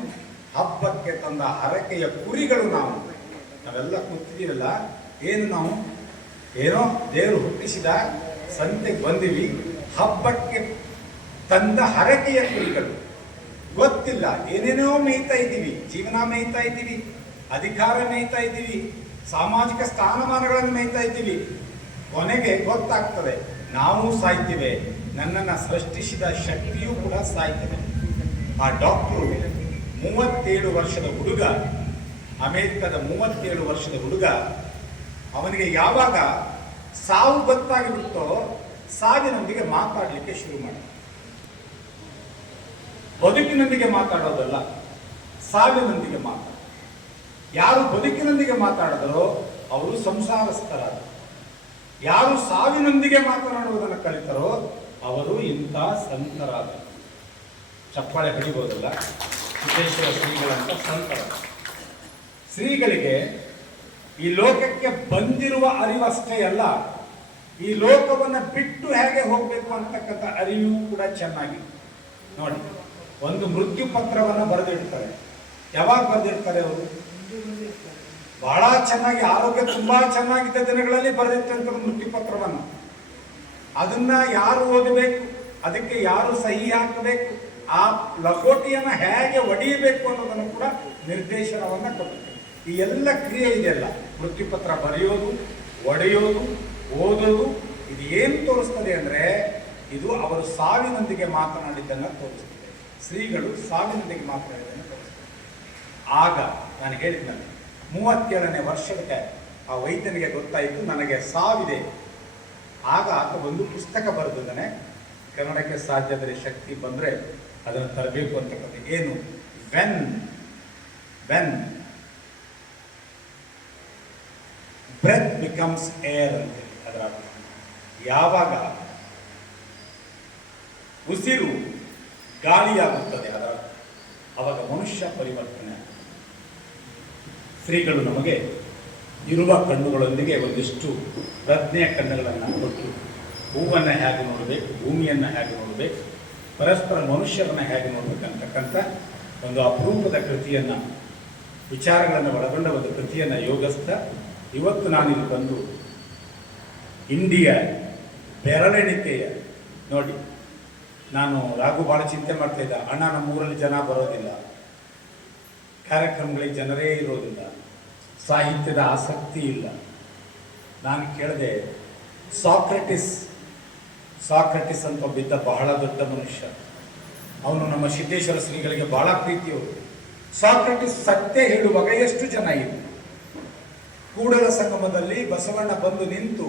ಹಬ್ಬಕ್ಕೆ ತಂದ ಹರಕೆಯ ಕುರಿಗಳು ನಾವೆಲ್ಲ ಕೂತಿದ್ದೀವಲ್ಲ, ನಾವು ಏನೋ ದೇವರು ಹುಟ್ಟಿಸಿದ ಸಂತೆಗೆ ಬಂದಿವಿ, ಹಬ್ಬಕ್ಕೆ ತಂದ ಹರಕೆಯ ಕುರಿಗಳು. ಗೊತ್ತಿಲ್ಲ, ಏನೇನೋ ಮೇಯ್ತಾ ಇದ್ದೀವಿ, ಜೀವನ ಮೇಯ್ತಾ ಇದ್ದೀವಿ, ಅಧಿಕಾರ ಮೇಯ್ತಾ ಇದ್ದೀವಿ, ಸಾಮಾಜಿಕ ಸ್ಥಾನಮಾನಗಳನ್ನು ಮೇಯ್ತಾ ಇದ್ದೀವಿ. ಕೊನೆಗೆ ಗೊತ್ತಾಗ್ತದೆ ನಾವು ಸಾಯ್ತೇವೆ, ನನ್ನನ್ನು ಸೃಷ್ಟಿಸಿದ ಶಕ್ತಿಯೂ ಕೂಡ ಸಾಯ್ತದೆ. ಆ ಡಾಕ್ಟ್ರು 37 ವರ್ಷದ ಹುಡುಗ, ಅಮೆರಿಕದ 37 ವರ್ಷದ ಹುಡುಗ, ಅವನಿಗೆ ಯಾವಾಗ ಸಾವು ಗೊತ್ತಾಗಿಬಿಟ್ಟೋ ಸಾವಿನೊಂದಿಗೆ ಮಾತಾಡಲಿಕ್ಕೆ ಶುರು ಮಾಡಿದ. ಬದುಕಿನೊಂದಿಗೆ ಮಾತಾಡೋದಲ್ಲ, ಸಾವಿನೊಂದಿಗೆ ಮಾತಾಡ. ಯಾರು ಬದುಕಿನೊಂದಿಗೆ ಮಾತಾಡಿದರೋ ಅವರು ಸಂಸಾರಸ್ಥರಾದ. ಯಾರು ಸಾವಿನೊಂದಿಗೆ ಮಾತನಾಡುವುದನ್ನು ಕಲಿತರೋ ಅವರು ಇಂಥ ಸಂತರಾದ. ಚಪ್ಪಾಳೆ ಹೊಡಿಬೋದಲ್ಲ, ಸಿದ್ದೇಶ್ವರ ಶ್ರೀಗಳಂತ ಸಂತರ. ಶ್ರೀಗಳಿಗೆ ಈ ಲೋಕಕ್ಕೆ ಬಂದಿರುವ ಅರಿವಷ್ಟೇ ಅಲ್ಲ, ಈ ಲೋಕವನ್ನು ಬಿಟ್ಟು ಹೇಗೆ ಹೋಗಬೇಕು ಅಂತಕ್ಕಂಥ ಅರಿವು ಕೂಡ ಚೆನ್ನಾಗಿ. ನೋಡಿ, ಒಂದು ಮೃತ್ಯು ಪತ್ರವನ್ನು ಬರೆದಿಡ್ತಾರೆ. ಯಾವಾಗ ಬರೆದಿರ್ತಾರೆ ಅವರು? ಬಹಳ ಚೆನ್ನಾಗಿ, ಆರೋಗ್ಯ ತುಂಬಾ ಚೆನ್ನಾಗಿದ್ದ ದಿನಗಳಲ್ಲಿ ಬರೆದಿಟ್ಟಂತ ಮೃತ್ಯು ಪತ್ರವನ್ನು. ಅದನ್ನ ಯಾರು ಓದಬೇಕು, ಅದಕ್ಕೆ ಯಾರು ಸಹಿ ಹಾಕಬೇಕು, ಆ ಲಕೋಟಿಯನ್ನ ಹೇಗೆ ಒಡೆಯಬೇಕು ಅನ್ನೋದನ್ನು ಕೂಡ ನಿರ್ದೇಶನವನ್ನ ಕೊಟ್ಟಿದೆ. ಈ ಎಲ್ಲ ಕ್ರಿಯೆ ಇದೆಯಲ್ಲ, ಮೃತ್ಯು ಪತ್ರ ಬರೆಯೋದು, ಒಡೆಯೋದು, ಓದೋದು, ಇದು ಏನು ತೋರಿಸ್ತದೆ ಅಂದ್ರೆ, ಇದು ಅವರು ಸಾವಿನೊಂದಿಗೆ ಮಾತನಾಡಿದ್ದನ್ನು ತೋರಿಸ್ತದೆ. ಶ್ರೀಗಳು ಸಾವಿನೊಂದಿಗೆ ಮಾತನಾಡಿದ್ದನ್ನು ತೋರಿಸ್ತದೆ. ಆಗ ನಾನು ಹೇಳಿದ್ನಲ್ಲಿ 37ನೇ ವರ್ಷಕ್ಕೆ ಆ ವೈದ್ಯನಿಗೆ ಗೊತ್ತಾಯಿತು ನನಗೆ ಸಾವಿದೆ. ಆಗ ಆತ ಒಂದು ಪುಸ್ತಕ ಬರೆದಿದ್ದಾನೆ, ಕನ್ನಡಕ್ಕೆ ಸಾಧ್ಯದರೆ ಶಕ್ತಿ ಬಂದರೆ ಅದನ್ನು ತರಬೇಕು ಅಂತಕ್ಕಂಥ. ಏನು? ಬ್ರೆತ್ ಬಿಕಮ್ಸ್ ಏರ್ ಅಂತೇಳಿ ಅದರ ಅರ್ಥ. ಯಾವಾಗ ಉಸಿರು ಗಾಳಿಯಾಗುತ್ತದೆ ಅದರ ಅರ್ಥ, ಆವಾಗ ಮನುಷ್ಯ ಪರಿವರ್ತನೆ. ಶ್ರೀಗಳು ನಮಗೆ ಇರುವ ಕಣ್ಣುಗಳೊಂದಿಗೆ ಒಂದಿಷ್ಟು ಪ್ರಜ್ಞೆಯ ಕಣ್ಣುಗಳನ್ನು ಕೊಟ್ಟು ಹೂವನ್ನು ಹೇಗೆ ನೋಡಬೇಕು, ಭೂಮಿಯನ್ನು ಹೇಗೆ ನೋಡಬೇಕು, ಪರಸ್ಪರ ಮನುಷ್ಯರನ್ನು ಹೇಗೆ ನೋಡಬೇಕಂತಕ್ಕಂಥ ಒಂದು ಅಪರೂಪದ ಕೃತಿಯನ್ನು, ವಿಚಾರಗಳನ್ನು ಒಳಗೊಂಡ ಒಂದು ಕೃತಿಯನ್ನು ಯೋಗಸ್ಥ ಇವತ್ತು ನಾನಿಲ್ಲಿ ಬಂದು ಇಂಡಿಯಾ ಬೆರಳೆಣಿಕೆಯ ನೋಡಿ. ನಾನು ರಾಘು ಭಾಳ ಚಿಂತೆ ಮಾಡ್ತಾ ಇದ್ದ, ಅಣ್ಣ ನಮ್ಮೂರಲ್ಲಿ ಜನ ಬರೋದಿಲ್ಲ, ಕಾರ್ಯಕ್ರಮಗಳಿಗೆ ಜನರೇ ಇರೋದಿಲ್ಲ, ಸಾಹಿತ್ಯದ ಆಸಕ್ತಿ ಇಲ್ಲ. ನಾನು ಕೇಳಿದೆ, ಸಾಕ್ರೆಟಿಸ್ ಅಂತ ಒಬ್ಬಿದ್ದ ಬಹಳ ದೊಡ್ಡ ಮನುಷ್ಯ, ಅವನು ನಮ್ಮ ಸಿದ್ದೇಶ್ವರ ಶ್ರೀಗಳಿಗೆ ಬಹಳ ಪ್ರೀತಿಯವರು. ಸಾಕ್ರೆಟಿಸ್ ಸತ್ಯ ಹೇಳುವಾಗ ಎಷ್ಟು ಜನ ಇದ್ರು? ಕೂಡಲ ಸಂಗಮದಲ್ಲಿ ಬಸವಣ್ಣ ಬಂದು ನಿಂತು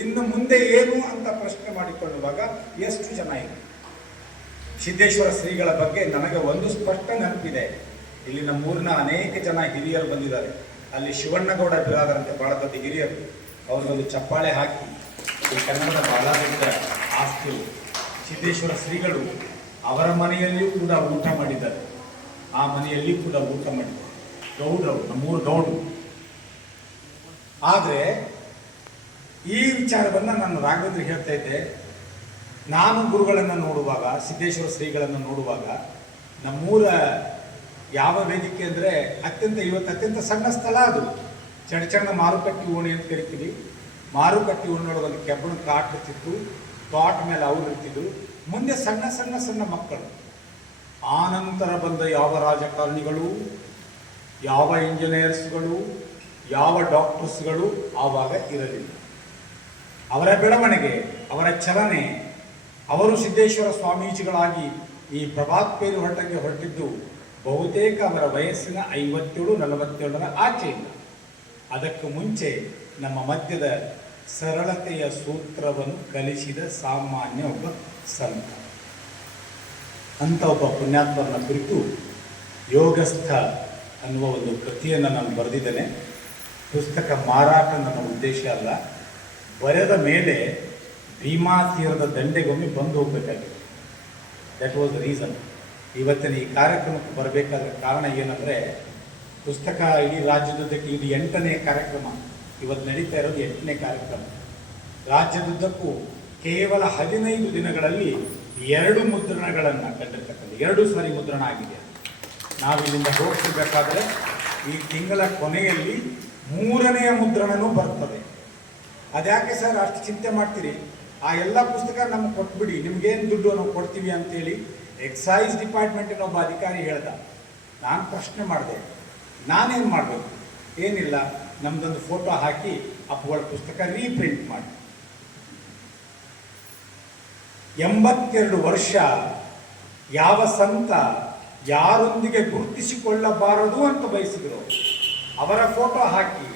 ಇನ್ನು ಮುಂದೆ ಏನು ಅಂತ ಪ್ರಶ್ನೆ ಮಾಡಿಕೊಳ್ಳುವಾಗ ಎಷ್ಟು ಜನ ಇದ್ರು? ಸಿದ್ದೇಶ್ವರ ಶ್ರೀಗಳ ಬಗ್ಗೆ ನನಗೆ ಒಂದು ಸ್ಪಷ್ಟ ನೆನಪಿದೆ. ಇಲ್ಲಿ ನಮ್ಮೂರಿನ ಅನೇಕ ಜನ ಹಿರಿಯರು ಬಂದಿದ್ದಾರೆ. ಅಲ್ಲಿ ಶಿವಣ್ಣಗೌಡ ಬಿರಾದರಂತೆ ಬಹಳ ದೊಡ್ಡ ಹಿರಿಯರು, ಅವ್ರಿಗೊಂದು ಚಪ್ಪಾಳೆ ಹಾಕಿ ಈ ಕನ್ನಡದ ಬಹಳ ದೊಡ್ಡ ಆಸ್ತಿಗಳು. ಸಿದ್ದೇಶ್ವರ ಶ್ರೀಗಳು ಅವರ ಮನೆಯಲ್ಲಿಯೂ ಕೂಡ ಊಟ ಮಾಡಿದ್ದಾರೆ, ಆ ಮನೆಯಲ್ಲಿ ಕೂಡ ಊಟ ಮಾಡಿದ್ದಾರೆ. ಗೌಡ್ರವರು, ನಮ್ಮೂರು ಗೌಡ್ರು. ಆದರೆ ಈ ವಿಚಾರವನ್ನು ನಾನು ರಾಘವೇಂದ್ರ ಹೇಳ್ತಾ ಇದ್ದೆ, ನಾನು ಗುರುಗಳನ್ನು ನೋಡುವಾಗ, ಸಿದ್ದೇಶ್ವರ ಶ್ರೀಗಳನ್ನು ನೋಡುವಾಗ, ನಮ್ಮೂರ ಯಾವ ವೇದಿಕೆ ಅಂದರೆ ಇವತ್ತು ಅತ್ಯಂತ ಸಣ್ಣ ಸ್ಥಳ ಅದು. ಚಣಚಣದ ಮಾರುಕಟ್ಟೆ ಓಣಿ ಅಂತ ಕರಿತೀವಿ. ಮಾರುಕಟ್ಟೆ ಓಣಿಯೊಳಗೆ ಒಂದು ಕೆಬ್ಬಣ ಕಾಟ್ ಇರ್ತಿತ್ತು, ಕಾಟ್ ಮೇಲೆ ಅವ್ರು ಇರ್ತಿದ್ರು, ಮುಂದೆ ಸಣ್ಣ ಸಣ್ಣ ಸಣ್ಣ ಮಕ್ಕಳು. ಆನಂತರ ಬಂದ ಯಾವ ರಾಜಕಾರಣಿಗಳು, ಯಾವ ಇಂಜಿನಿಯರ್ಸ್ಗಳು, ಯಾವ ಡಾಕ್ಟರ್ಸ್ಗಳು ಆವಾಗ ಇರಲಿಲ್ಲ. ಅವರ ಬೆಳವಣಿಗೆ, ಅವರ ಚಲನೆ, ಅವರು ಸಿದ್ದೇಶ್ವರ ಸ್ವಾಮೀಜಿಗಳಾಗಿ ಈ ಪ್ರಭಾತ್ ಪೇರು ಹೊರಟಿದ್ದು ಬಹುತೇಕ ಅವರ ವಯಸ್ಸಿನ 57-47ರ ಆಚೆಯಿಂದ. ಅದಕ್ಕೂ ಮುಂಚೆ ನಮ್ಮ ಮಧ್ಯದ ಸರಳತೆಯ ಸೂತ್ರವನ್ನು ಕಲಿಸಿದ ಸಾಮಾನ್ಯ ಒಬ್ಬ ಸಂತ ಅಂತ ಒಬ್ಬ ಪುಣ್ಯಾತ್ಮರನ್ನ ಕುರಿತು ಯೋಗಸ್ಥ ಅನ್ನುವ ಒಂದು ಕೃತಿಯನ್ನು ನಾನು ಬರೆದಿದ್ದೇನೆ. ಪುಸ್ತಕ ಮಾರಾಟ ನನ್ನ ಉದ್ದೇಶ ಅಲ್ಲ, ಬರೆದ ಮೇಲೆ ಭೀಮಾ ತೀರದ ದಂಡೆಗೊಮ್ಮೆ ಬಂದು ಹೋಗಬೇಕಾಗಿದೆ. That was the reason. ಇವತ್ತಿನ ಈ ಕಾರ್ಯಕ್ರಮಕ್ಕೆ ಬರಬೇಕಾದ ಕಾರಣ ಏನಂದರೆ, ಪುಸ್ತಕ ಇಡೀ ರಾಜ್ಯದುದ್ದಕ್ಕೆ ಇದು 8ನೇ ಕಾರ್ಯಕ್ರಮ, ಇವತ್ತು ನಡೀತಾ ಇರೋದು 8ನೇ ಕಾರ್ಯಕ್ರಮ. ರಾಜ್ಯದುದ್ದಕ್ಕೂ ಕೇವಲ 15 ದಿನಗಳಲ್ಲಿ 2 ಮುದ್ರಣಗಳನ್ನು ಕಂಡಿರ್ತಕ್ಕಂಥ, 2 ಸಾರಿ ಮುದ್ರಣ ಆಗಿದೆ. ನಾವು ಇಲ್ಲಿಂದ ಹೋಗ್ತಿರ್ಬೇಕಾದ್ರೆ ಈ ತಿಂಗಳ ಕೊನೆಯಲ್ಲಿ 3ನೇ ಮುದ್ರಣನೂ ಬರ್ತದೆ. ಅದ್ಯಾಕೆ ಸರ್ ಅಷ್ಟು ಚಿಂತೆ ಮಾಡ್ತೀರಿ? ಆ ಎಲ್ಲ ಪುಸ್ತಕ ನಮಗೆ ಕೊಟ್ಬಿಡಿ, ನಿಮ್ಗೇನು ದುಡ್ಡು ನಾವು ಕೊಡ್ತೀವಿ ಅಂತೇಳಿ ಎಕ್ಸೈಸ್ ಡಿಪಾರ್ಟ್ಮೆಂಟಿನ ಒಬ್ಬ ಅಧಿಕಾರಿ ಹೇಳ್ದ. ನಾನು ಪ್ರಶ್ನೆ ಮಾಡಿದೆ, ನಾನೇನು ಮಾಡಬೇಕು? ಏನಿಲ್ಲ, ನಮ್ದೊಂದು ಫೋಟೋ ಹಾಕಿ ಅಪ್ಪುಗಳ ಪುಸ್ತಕ ರೀಪ್ರಿಂಟ್ ಮಾಡಿ. 82 ವರ್ಷ ಯಾವ ಸಂತ ಯಾರೊಂದಿಗೆ ಗುರುತಿಸಿಕೊಳ್ಳಬಾರದು ಅಂತ ಬಯಸಿದ್ರು, ಅವರ ಫೋಟೋ ಹಾಕಿ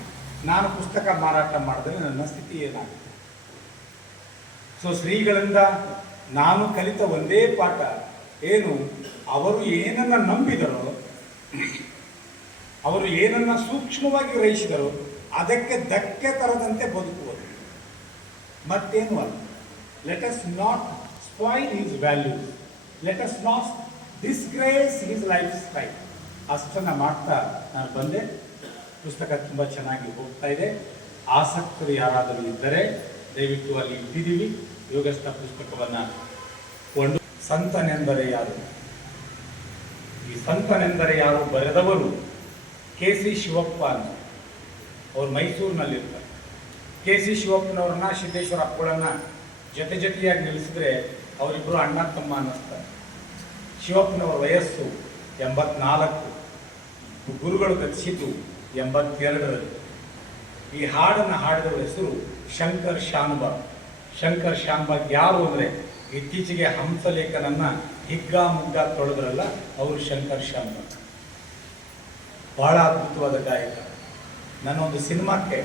ನಾನು ಪುಸ್ತಕ ಮಾರಾಟ ಮಾಡಿದ್ರೆ ನನ್ನ ಸ್ಥಿತಿ ಏನಾಗುತ್ತೆ? ಸೊ ಶ್ರೀಗಳಿಂದ ನಾನು ಕಲಿತ ಒಂದೇ ಪಾಠ ಏನು, ಅವರು ಏನನ್ನ ನಂಬಿದರೋ, ಅವರು ಏನನ್ನ ಸೂಕ್ಷ್ಮವಾಗಿ ಗ್ರಹಿಸಿದರೋ ಅದಕ್ಕೆ ಧಕ್ಕೆ ತರದಂತೆ ಬದುಕುವುದು, ಮತ್ತೇನು ಅಲ್ಲ. Let us not spoil his values, let us not ಡಿಸ್ಗ್ರೇಸ್ his life style. ಅಷ್ಟನ್ನು ಮಾಡ್ತಾ ನಾನು ಬಂದೆ. ಪುಸ್ತಕ ತುಂಬ ಚೆನ್ನಾಗಿ ಹೋಗ್ತಾ ಇದೆ. ಆಸಕ್ತರು ಯಾರಾದರೂ ಇದ್ದರೆ ದಯವಿಟ್ಟು ಅಲ್ಲಿ ಇಟ್ಟಿದ್ದೀವಿ ಯೋಗಸ್ಥ ಪುಸ್ತಕವನ್ನು ಕೊಂಡು. ಸಂತನೆಂದರೆ ಯಾರು? ಈ ಸಂತನೆಂದರೆ ಯಾರು ಬರೆದವರು KC ಶಿವಪ್ಪ ಅಂತ, ಅವ್ರು ಮೈಸೂರಿನಲ್ಲಿರ್ತಾರೆ. KC ಶಿವಪ್ಪನವ್ರನ್ನ ಸಿದ್ದೇಶ್ವರ ಅಪ್ಪುಗಳನ್ನ ಜೊತೆಯಾಗಿ ನಿಲ್ಲಿಸಿದ್ರೆ ಅವರಿಬ್ಬರು ಅಣ್ಣ ತಮ್ಮ ಅನ್ನಿಸ್ತಾರೆ. ಶಿವಪ್ಪನವರ ವಯಸ್ಸು 84, ಗುರುಗಳು ಗತಿಸಿದ್ದು 82ರಲ್ಲಿ. ಈ ಹಾಡನ್ನು ಹಾಡಿದವರ ಹೆಸರು ಶಂಕರ್ ಶಾನ್ಭಾಗ್. ಶಂಕರ್ ಶಾನ್ಭಾಗ್ ಯಾರು ಅಂದರೆ ಇತ್ತೀಚೆಗೆ ಹಂಸಲೇಖನನ್ನ ಹಿಗ್ಗಾಮುಗ್ಗಾ ತೊಳೆದ್ರಲ್ಲ, ಅವರು ಶಂಕರ್ ಶಾನ್ಭಾಗ್. ಬಹಳ ಅದ್ಭುತವಾದ ಗಾಯಕ. ನಾನೊಂದು ಸಿನಿಮಾಕ್ಕೆ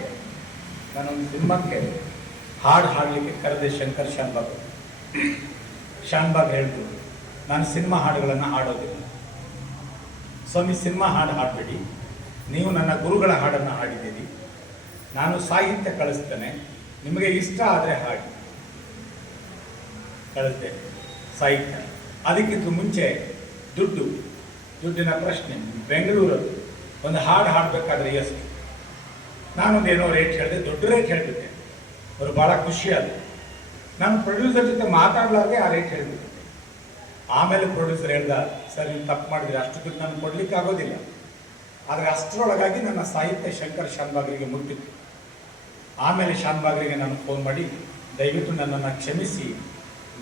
ಹಾಡು ಹಾಡಲಿಕ್ಕೆ ಕರೆದೆ ಶಂಕರ್ ಶಾನ್ಭಾಗ್. ಶಾನ್ಭಾಗ್ ಹೇಳಿದ್ರು, ನಾನು ಸಿನಿಮಾ ಹಾಡುಗಳನ್ನು ಹಾಡೋದಿಲ್ಲ ಸ್ವಾಮಿ, ಸಿನಿಮಾ ಹಾಡು ಹಾಡಬೇಡಿ, ನೀವು ನನ್ನ ಗುರುಗಳ ಹಾಡನ್ನು ಹಾಡಿದ್ದೀರಿ, ನಾನು ಸಾಹಿತ್ಯ ಕಳಿಸ್ತೇನೆ, ನಿಮಗೆ ಇಷ್ಟ ಆದರೆ ಹಾಡಿ ಕಳಿಸ್ತೇನೆ ಸಾಹಿತ್ಯ. ಅದಕ್ಕಿಂತ ಮುಂಚೆ ದುಡ್ಡಿನ ಪ್ರಶ್ನೆ. ಬೆಂಗಳೂರಲ್ಲಿ ಒಂದು ಹಾಡು ಹಾಡಬೇಕಾದ್ರೆ ಎಷ್ಟು? ನಾನೊಂದು ಏನೋ ರೇಟ್ ಹೇಳಿದೆ, ದೊಡ್ಡ ರೇಟ್ ಹೇಳಿಬಿಟ್ಟೆ. ಅವರು ಭಾಳ ಖುಷಿಯಾದರು. ನಾನು ಪ್ರೊಡ್ಯೂಸರ್ ಜೊತೆ ಮಾತಾಡಲಾರ್ದೆ ಆ ರೇಟ್ ಹೇಳಿಬಿಟ್ಟೆ. ಆಮೇಲೆ ಪ್ರೊಡ್ಯೂಸರ್ ಹೇಳ್ದ, ಸರ್ ನೀವು ತಪ್ಪು ಮಾಡಿದರೆ ಅಷ್ಟು ದುಡ್ಡು ನಾನು ಕೊಡಲಿಕ್ಕೆ ಆಗೋದಿಲ್ಲ. ಆದರೆ ಅಷ್ಟರೊಳಗಾಗಿ ನನ್ನ ಸಾಹಿತ್ಯ ಶಂಕರ್ ಶಾನ್ಭಾಗ್ರಿಗೆ ಮುಟ್ಟಿತ್ತು. ಆಮೇಲೆ ಶಾನ್ಭಾಗ್ರಿಗೆ ನಾನು ಫೋನ್ ಮಾಡಿ, ದಯವಿಟ್ಟು ನನ್ನನ್ನು ಕ್ಷಮಿಸಿ,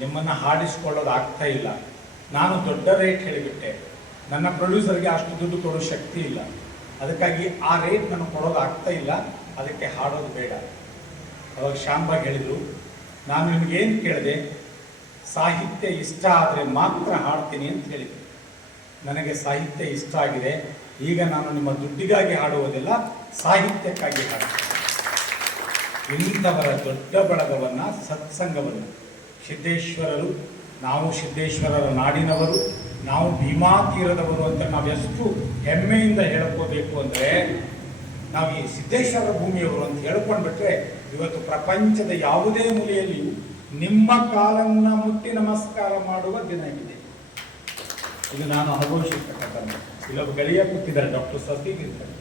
ನಿಮ್ಮನ್ನು ಹಾಡಿಸ್ಕೊಳ್ಳೋದು ಆಗ್ತಾ ಇಲ್ಲ. ನಾನು ದೊಡ್ಡ ರೇಟ್ ಹೇಳಿಬಿಟ್ಟೆ, ನನ್ನ ಪ್ರೊಡ್ಯೂಸರ್ಗೆ ಅಷ್ಟು ದುಡ್ಡು ಕೊಡೋ ಶಕ್ತಿ ಇಲ್ಲ, ಅದಕ್ಕಾಗಿ ಆ ರೇಟ್ ನಾನು ಕೊಡೋದು ಆಗ್ತಾ ಇಲ್ಲ, ಅದಕ್ಕೆ ಹಾಡೋದು ಬೇಡ. ಅವಾಗ ಶಾನ್ಭಾಗ್ ಹೇಳಿದರು, ನಾನು ನಿಮಗೇನು ಕೇಳಿದೆ, ಸಾಹಿತ್ಯ ಇಷ್ಟ ಆದರೆ ಮಾತ್ರ ಹಾಡ್ತೀನಿ ಅಂತ ಹೇಳಿದೆ. ನನಗೆ ಸಾಹಿತ್ಯ ಇಷ್ಟ ಆಗಿದೆ, ಈಗ ನಾನು ನಿಮ್ಮ ದುಡ್ಡಿಗಾಗಿ ಹಾಡುವುದಿಲ್ಲ, ಸಾಹಿತ್ಯಕ್ಕಾಗಿ ಹಾಡ್ತೀನಿ. ಇಂಥವರ ದೊಡ್ಡ ಬಳಗವನ್ನು, ಸತ್ಸಂಗವನ್ನು, ಸಿದ್ದೇಶ್ವರರು, ನಾವು ಸಿದ್ದೇಶ್ವರರ ನಾಡಿನವರು, ನಾವು ಭೀಮಾ ತೀರದವರು ಅಂತ ನಾವು ಎಷ್ಟು ಹೆಮ್ಮೆಯಿಂದ ಹೇಳ್ಕೋಬೇಕು ಅಂದರೆ, ನಾವು ಈ ಸಿದ್ದೇಶ್ವರ ಭೂಮಿಯವರು ಅಂತ ಹೇಳ್ಕೊಂಡ್ಬಿಟ್ರೆ ಇವತ್ತು ಪ್ರಪಂಚದ ಯಾವುದೇ ಮೂಲೆಯಲ್ಲಿಯೂ ನಿಮ್ಮ ಕಾಲನ್ನು ಮುಟ್ಟಿ ನಮಸ್ಕಾರ ಮಾಡುವ ದಿನ ಇದೆ. ಇದು ನಾನು ಅನುಭವಿಸಿರ್ತಕ್ಕಂಥ. ಇಲ್ಲೊಬ್ಬ ಗೆಳೆಯ ಕೂತಿದ್ದಾರೆ ಡಾಕ್ಟರ್ ಸತೀಕ್ ಇರ್ತಾರೆ,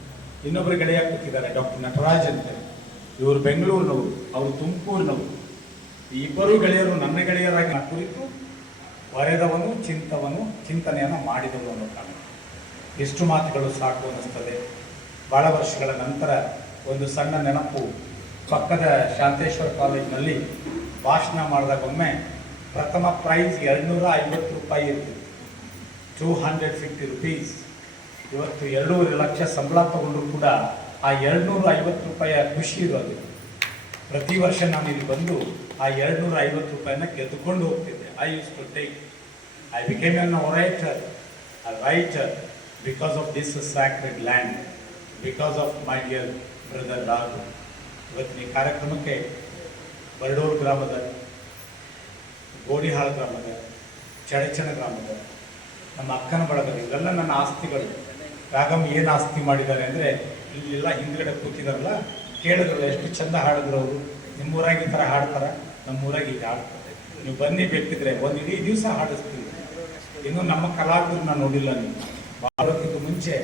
ಇನ್ನೊಬ್ಬರು ಗೆಳೆಯ ಕೂತಿದ್ದಾರೆ ಡಾಕ್ಟರ್ ನಟರಾಜ್ ಅಂತಾರೆ. ಇವರು ಬೆಂಗಳೂರಿನವರು, ಅವರು ತುಮಕೂರಿನವರು. ಈ ಇಬ್ಬರು ಗೆಳೆಯರು ನನ್ನ ಗೆಳೆಯರಾಗಿ ಕುರಿತು ಬರೆದವನು, ಚಿಂತನೆಯನ್ನು ಮಾಡಿದವರು ಅನ್ನೋ ಕಾರಣ. ಎಷ್ಟು ಮಾತುಗಳು ಸಾಕು ಅನ್ನಿಸ್ತದೆ. ಭಾಳ ವರ್ಷಗಳ ನಂತರ ಒಂದು ಸಣ್ಣ ನೆನಪು. ಪಕ್ಕದ ಶಾಂತೇಶ್ವರ ಕಾಲೇಜಿನಲ್ಲಿ ಭಾಷಣ ಮಾಡಿದಾಗ ಒಮ್ಮೆ ಪ್ರಥಮ ಪ್ರೈಸ್ 250 ರೂಪಾಯಿ ಇರ್ತಿತ್ತು, 250 ರುಪೀಸ್. ಇವತ್ತು 2.5 ಲಕ್ಷ ಸಂಬಳ ತಗೊಂಡ್ರು ಕೂಡ ಆ 250 ರೂಪಾಯಿಯ ಖುಷಿ ಇರೋದು. ಪ್ರತಿ ವರ್ಷ ನಾನು ಇಲ್ಲಿ ಬಂದು ಆ 250 ರೂಪಾಯಿನ ಗೆದ್ದುಕೊಂಡು ಹೋಗ್ತಿದ್ದೆ. I became an orator, a writer because of this sacred land, because of my dear brother Raghu. ಇವತ್ತಿನ ಈ ಕಾರ್ಯಕ್ರಮಕ್ಕೆ ಬರಡೂರು ಗ್ರಾಮದ, ಗೋಡಿಹಾಳ ಗ್ರಾಮದ, ಚಡಚಣ ಗ್ರಾಮದ, ನಮ್ಮ ಅಕ್ಕನ ಬಳಗದ, ಇವೆಲ್ಲ ನನ್ನ ಆಸ್ತಿಗಳು. ರಾಗಮ್ ಏನು ಆಸ್ತಿ ಮಾಡಿದ್ದಾರೆ ಅಂದರೆ, ಇಲ್ಲೆಲ್ಲ ಹಿಂದ್ಗಡೆ ಕೂತಿದಾರಲ್ಲ, ಕೇಳಿದ್ರಲ್ಲ ಎಷ್ಟು ಚಂದ ಹಾಡಿದ್ರು ಅವರು. ನಿಮ್ಮೂರಾಗಿ ಈ ಥರ ಹಾಡ್ತಾರೆ, ನಮ್ಮೂರಾಗಿ ಈಗ ಹಾಡ್ತಾರೆ. ನೀವು ಬನ್ನಿ, ಬೇಕಿದ್ರೆ ಒಂದು ಇಡೀ ದಿವಸ ಹಾಡಿಸ್ತೀವಿ. ಇನ್ನೂ ನಮ್ಮ ಕಲಾವಿದರನ್ನ ನೋಡಿಲ್ಲ ನೀವು. ಮಾಡೋಕ್ಕಿಂತ ಮುಂಚೆ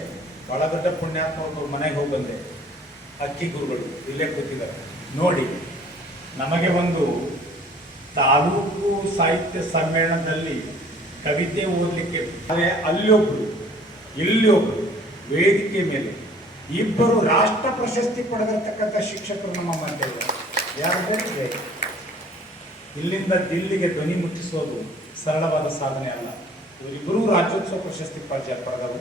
ಭಾಳ ದೊಡ್ಡ ಪುಣ್ಯಾತ್ಮರು ಮನೆಗೆ ಹೋಗಿ ಬಂದೆ. ಅಕ್ಕಿ ಗುರುಗಳು ಇಲ್ಲೇ ಕೂತಿದ್ದಾರೆ ನೋಡಿ. ನಮಗೆ ಒಂದು ತಾಲೂಕು ಸಾಹಿತ್ಯ ಸಮ್ಮೇಳನದಲ್ಲಿ ಕವಿತೆ ಓದಲಿಕ್ಕೆ, ಆದರೆ ಅಲ್ಲೊಬ್ಬರು ಇಲ್ಲೊಬ್ಬರು ವೇದಿಕೆ ಮೇಲೆ ಇಬ್ಬರು ರಾಷ್ಟ್ರ ಪ್ರಶಸ್ತಿ ಪಡೆದಿರ್ತಕ್ಕಂಥ ಶಿಕ್ಷಕರು ನಮ್ಮ ಮಧ್ಯೆ ಯಾರಂದ್ರೆ, ಇಲ್ಲಿಂದ ದಿಲ್ಲಿಗೆ ಧ್ವನಿ ಮುಟ್ಟಿಸೋದು ಸರಳವಾದ ಸಾಧನೆ ಅಲ್ಲ. ಇವರಿಬ್ಬರೂ ರಾಜ್ಯೋತ್ಸವ ಪ್ರಶಸ್ತಿ ಪಡೆದವರು,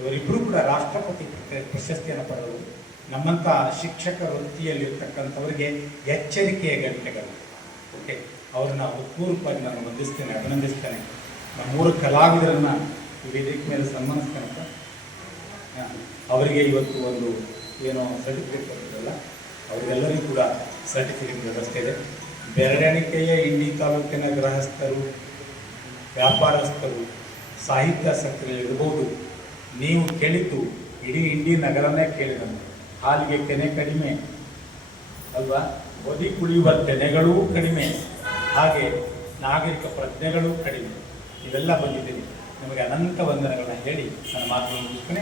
ಇವರಿಬ್ಬರು ಕೂಡ ರಾಷ್ಟ್ರಪತಿ ಪ್ರಶಸ್ತಿಯನ್ನು ಪಡೆದವರು. ನಮ್ಮಂಥ ಶಿಕ್ಷಕ ವೃತ್ತಿಯಲ್ಲಿರ್ತಕ್ಕಂಥವರಿಗೆ ಎಚ್ಚರಿಕೆಯ ಗಂಟೆಗಳು. ಓಕೆ, ಅವ್ರನ್ನ ಹೃತ್ಪೂರ್ವಕವಾಗಿ ನಾನು ವಂದಿಸ್ತೇನೆ, ಅಭಿನಂದಿಸ್ತೇನೆ. ನಮ್ಮೂರು ಕಲಾವಿದರನ್ನು ಈ ವೇದಿಕೆ ಮೇಲೆ ಸನ್ಮಾನಿಸ್ತೇನಪ್ಪ. ಅವರಿಗೆ ಇವತ್ತು ಒಂದು ಏನೋ ಸರ್ಟಿಫಿಕೇಟ್ ಕೊಡ್ತಿರಲ್ಲ, ಅವರಿಗೆಲ್ಲರಿಗೂ ಕೂಡ ಸರ್ಟಿಫಿಕೇಟ್ ವ್ಯವಸ್ಥೆ ಇದೆ. ಬೆರಳೆಣಿಕೆಯ ಇಂಡಿ ತಾಲೂಕಿನ ಗೃಹಸ್ಥರು, ವ್ಯಾಪಾರಸ್ಥರು, ಸಾಹಿತ್ಯಾಸಕ್ತರಿರ್ಬೋದು. ನೀವು ಕೇಳಿದ್ದು ಇಡೀ ಇಂಡಿ ನಗರನೇ ಕೇಳಿದಂತೆ. ಹಾಲಿಗೆ ತೆನೆ ಕಡಿಮೆ ಅಲ್ವಾ, ಒದಿ ಕುಡಿಯುವ ತೆನೆಗಳೂ ಕಡಿಮೆ, ಹಾಗೆ ನಾಗರಿಕ ಪ್ರಜ್ಞೆಗಳೂ ಕಡಿಮೆ. ಇವೆಲ್ಲ ಬಂದಿದ್ದೀನಿ. ನಿಮಗೆ ಅನಂತ ವಂದನೆಗಳನ್ನ ಹೇಳಿ ನನ್ನ ಮಾತನ್ನು ಮುಗಿಸ್ತೇನೆ.